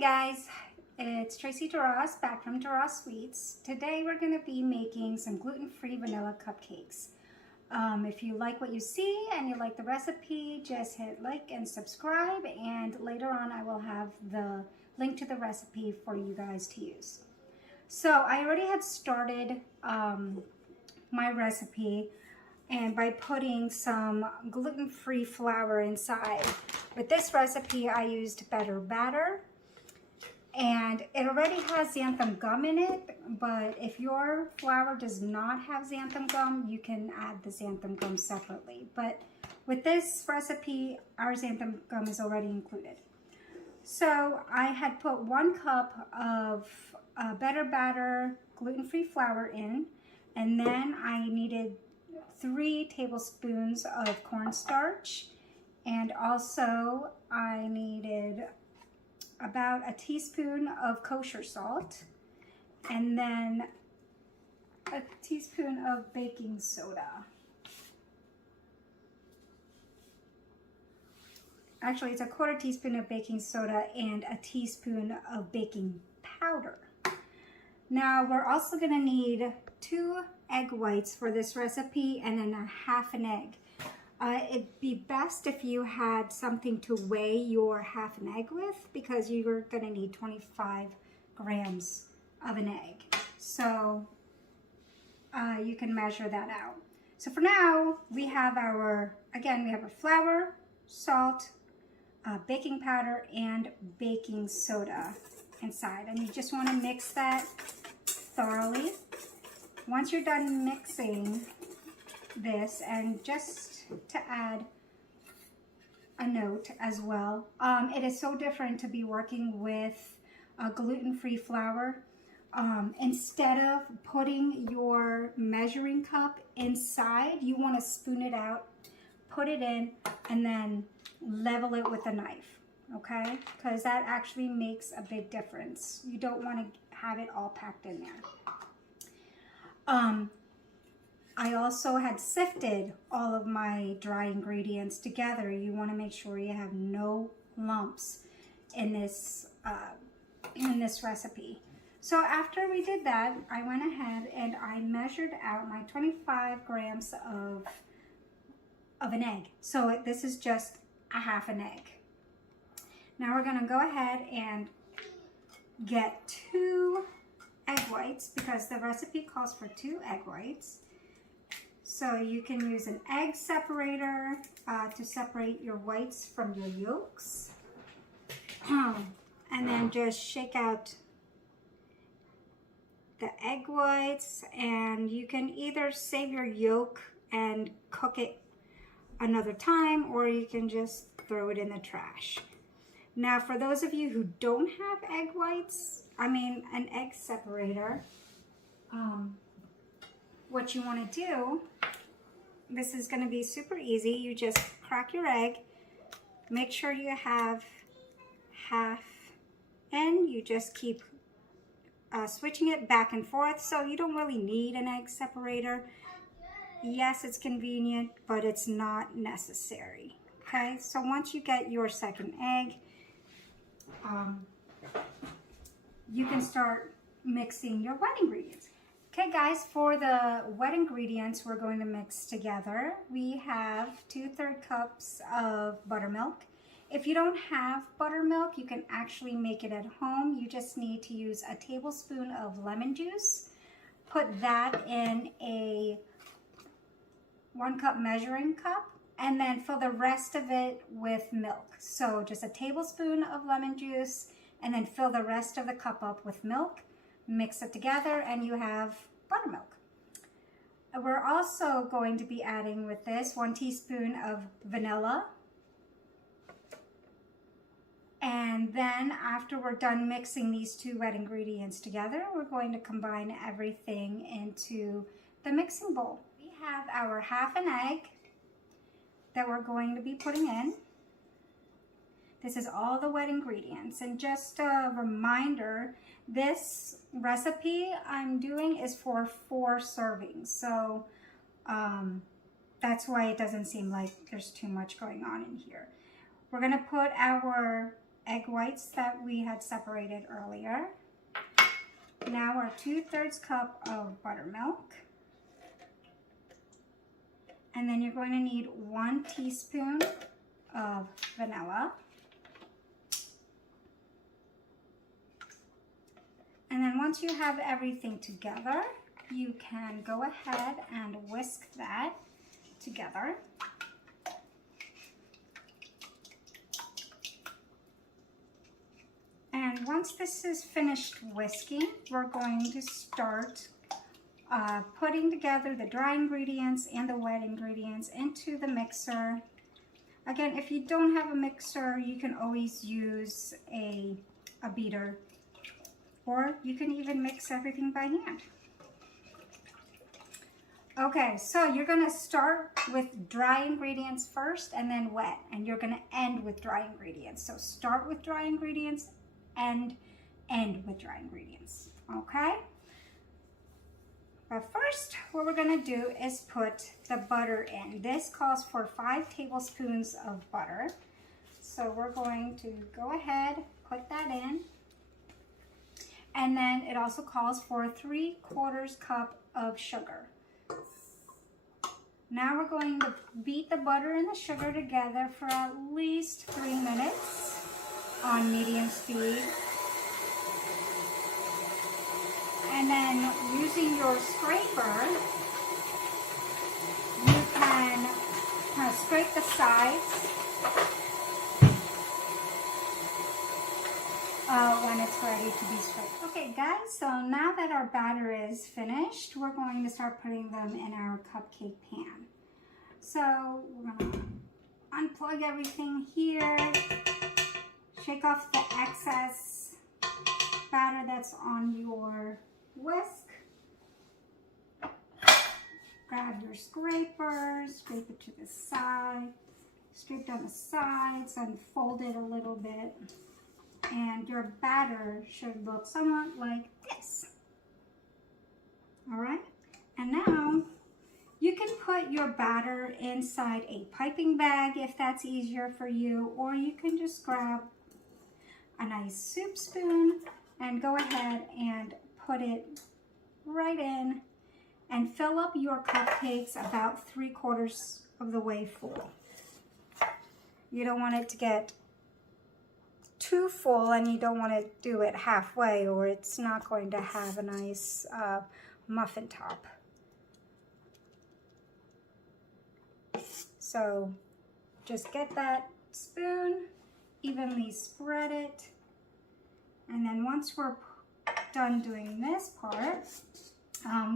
Hey guys, it's Tracy DeRoss back from DeRoss Sweets. Today we're going to be making some gluten-free vanilla cupcakes. If you like what you see and you like the recipe, just hit like and subscribe, and later on I will have the link to the recipe for you guys to use. So I already had started my recipe and by putting some gluten-free flour inside. With this recipe I used better batter, and it already has xanthan gum in it, but if your flour does not have xanthan gum, you can add the xanthan gum separately. But with this recipe, our xanthan gum is already included. So I had put 1 cup of better batter gluten-free flour in, and then I needed 3 tablespoons of cornstarch, and also I needed about a teaspoon of kosher salt, and then a teaspoon of baking soda. Actually, it's a 1/4 teaspoon of baking soda and a teaspoon of baking powder. Now we're also going to need 2 egg whites for this recipe, and then 1/2 an egg. It'd be best if you had something to weigh your 1/2 an egg with, because you're going to need 25 grams of an egg. So you can measure that out. So for now, we have our flour, salt, baking powder, and baking soda inside. And you just want to mix that thoroughly. Once you're done mixing this, and just to add a note as well, it is so different to be working with a gluten-free flour. Instead of putting your measuring cup inside, you want to spoon it out, put it in, and then level it with a knife, okay? Because that actually makes a big difference. You don't want to have it all packed in there. I also had sifted all of my dry ingredients together. You want to make sure you have no lumps in this recipe. So after we did that, I went ahead and I measured out my 25 grams of an egg. So this is just 1/2 an egg. Now we're going to go ahead and get 2 egg whites, because the recipe calls for 2 egg whites. So you can use an egg separator to separate your whites from your yolks. And then just shake out the egg whites, and you can either save your yolk and cook it another time, or you can just throw it in the trash. Now for those of you who don't have an egg separator, what you want to do, this is going to be super easy. You just crack your egg, make sure you have half in. You just keep switching it back and forth, so you don't really need an egg separator. Yes, it's convenient, but it's not necessary. Okay, so once you get your second egg, you can start mixing your wet ingredients. Okay guys, for the wet ingredients we're going to mix together, we have 2/3 cups of buttermilk. If you don't have buttermilk, you can actually make it at home. You just need to use a tablespoon of lemon juice. Put that in a 1 cup measuring cup, and then fill the rest of it with milk. So just a tablespoon of lemon juice, and then fill the rest of the cup up with milk. Mix it together and you have buttermilk. We're also going to be adding with this 1 teaspoon of vanilla. And then after we're done mixing these 2 wet ingredients together, we're going to combine everything into the mixing bowl. We have our 1/2 an egg that we're going to be putting in. This is all the wet ingredients. And just a reminder, this recipe I'm doing is for 4 servings. So that's why it doesn't seem like there's too much going on in here. We're going to put our egg whites that we had separated earlier. Now our 2/3 cup of buttermilk. And then you're going to need 1 teaspoon of vanilla. And then once you have everything together, you can go ahead and whisk that together. And once this is finished whisking, we're going to start putting together the dry ingredients and the wet ingredients into the mixer. Again, if you don't have a mixer, you can always use a beater, or you can even mix everything by hand. Okay, so you're gonna start with dry ingredients first and then wet, and you're gonna end with dry ingredients. So start with dry ingredients and end with dry ingredients, okay? But first, what we're gonna do is put the butter in. This calls for 5 tablespoons of butter. So we're going to go ahead, put that in. And then it also calls for 3/4 cup of sugar. Now we're going to beat the butter and the sugar together for at least 3 minutes on medium speed. And then using your scraper, you can kind of scrape the sides when it's ready to be scraped. Okay guys, so now that our batter is finished, we're going to start putting them in our cupcake pan. So we're going to unplug everything here, shake off the excess batter that's on your whisk. Grab your scraper, scrape it to the side, scrape down the sides and fold it a little bit. And your batter should look somewhat like this. All right, and now you can put your batter inside a piping bag if that's easier for you, or you can just grab a nice soup spoon and go ahead and put it right in and fill up your cupcakes about 3/4 of the way full. You don't want it to get too full, and you don't want to do it halfway, or it's not going to have a nice muffin top. So just get that spoon, evenly spread it, and then once we're done doing this part,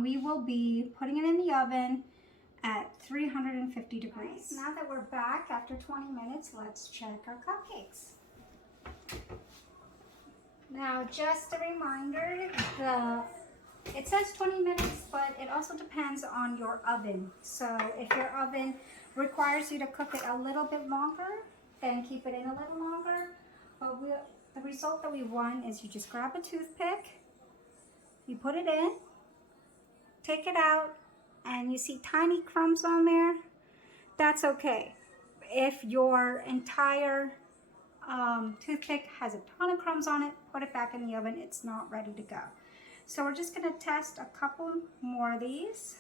we will be putting it in the oven at 350 degrees. Now that we're back after 20 minutes, let's check our cupcakes. Now, just a reminder, it says 20 minutes, but it also depends on your oven. So if your oven requires you to cook it a little bit longer, then keep it in a little longer. But the result that we want is you just grab a toothpick, you put it in, take it out, and you see tiny crumbs on there. That's okay. If your entire toothpick has a ton of crumbs on it, put it back in the oven. It's not ready to go. So we're just going to test a couple more of these,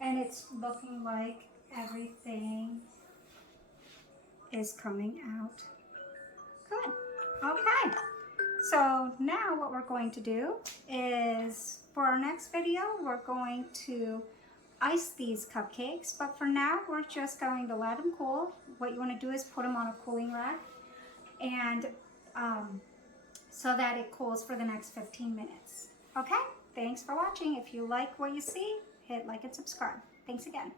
and it's looking like everything is coming out good. Okay, so now what we're going to do is, for our next video, we're going to ice these cupcakes, but for now we're just going to let them cool. What you want to do is put them on a cooling rack, and so that it cools for the next 15 minutes. Okay, thanks for watching. If you like what you see, hit like and subscribe. Thanks again.